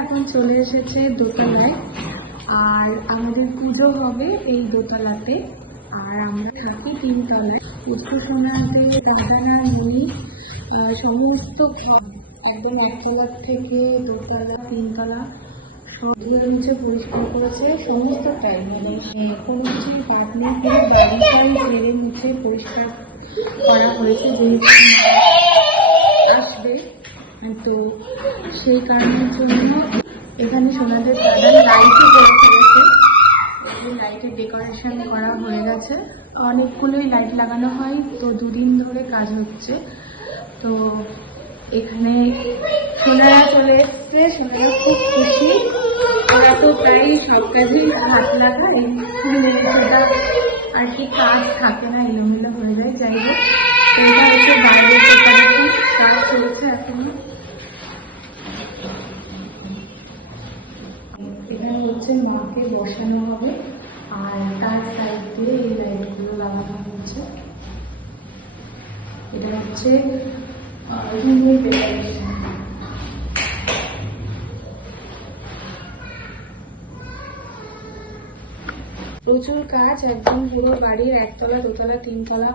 এখন চলে এসেছে দোতলায়, আর আমাদের পুজো হবে এই দোতলাতে, আর আমরা থাকি 3 তলায়। উচ্চ সোনাতে দাদানা মুনি সমস্ত একদম 1 তলা থেকে 2 তলা 3 তলা সব ধুয়ে মুছে পরিষ্কার করেছে সমস্তটাই, মানে এখন হচ্ছে পাটনি করে গাড়িটাই ঝেড়ে মুছে পরিষ্কার করা হয়েছে, যেহেতু আসবে তো সেই কারণের জন্য এখানে সোনাদের দাদা লাইটও করে ফেলেছে। লাইটের ডেকোরেশন করা হয়ে গেছে, অনেকগুলোই লাইট লাগানো হয়, তো 2 দিন ধরে কাজ হচ্ছে। তো এখানে সোনারা চলে এসছে, সোনারা খুব খুশি। ওরা তো প্রায় সব কাজেই হাত লাগায়, সেটা আর কি কাজ থাকে না, এলোমেলো হয়ে যায়। যাই হোক, এটা হচ্ছে বাইরের কাজ চলছে এখনো। এটা হচ্ছে মাকে বসানো হবে, আর তার সাইড দিয়ে এই লাইটগুলো লাগানো হচ্ছে। এটা হচ্ছে রুমের ডেকোরেশন। প্রচুর কাজ, একদম পুরো বাড়ির 1 তলা 2 তলা 3 তলা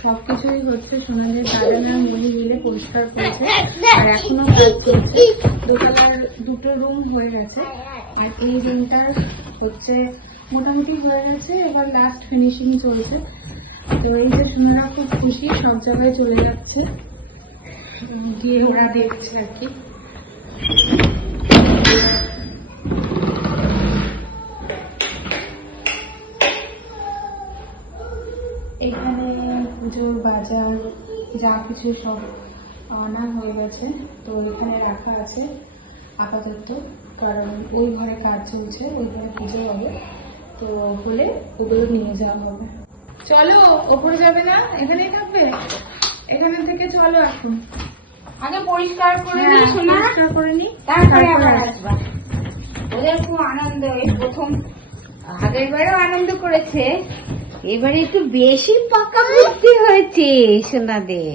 সবকিছুই হচ্ছে। সোনাদের দাদানা মনি মিলে পরিষ্কার করেছে, আর এখনো কাজ চলছে। 2 তলার 2টো রুম হয়ে গেছে, আর এই রুমটার হচ্ছে মোটামুটি হয়ে গেছে, এবার লাস্ট ফিনিশিং চলছে। তো এই যে সোনারা খুব খুশি, সব জায়গায় চলে যাচ্ছে, গিয়ে ওরা দেখছে আর কি। এখানে পুজোর বাজার যা কিছু সব আনা হয়ে গেছে, তো এখানে রাখা আছে আপাতত, কারণ ওই ঘরে কাজ চলছে, ওই ঘরে পুজো হবে, তো হলে ওগুলো নিয়ে যাওয়া হবে। চলো, ওপরে যাবে না, এখানেই থাকবে? এখানে থেকে চলো, এখন আগে পরিষ্কার করে নি, পরিষ্কার করে নি, তারপরে আবার আসবা। ওদের খুব আনন্দ, এই প্রথম। আগের বারেও আনন্দ করেছে, এবারে একটু বেশি পাকা বুদ্ধি হয়েছে সোনাদের।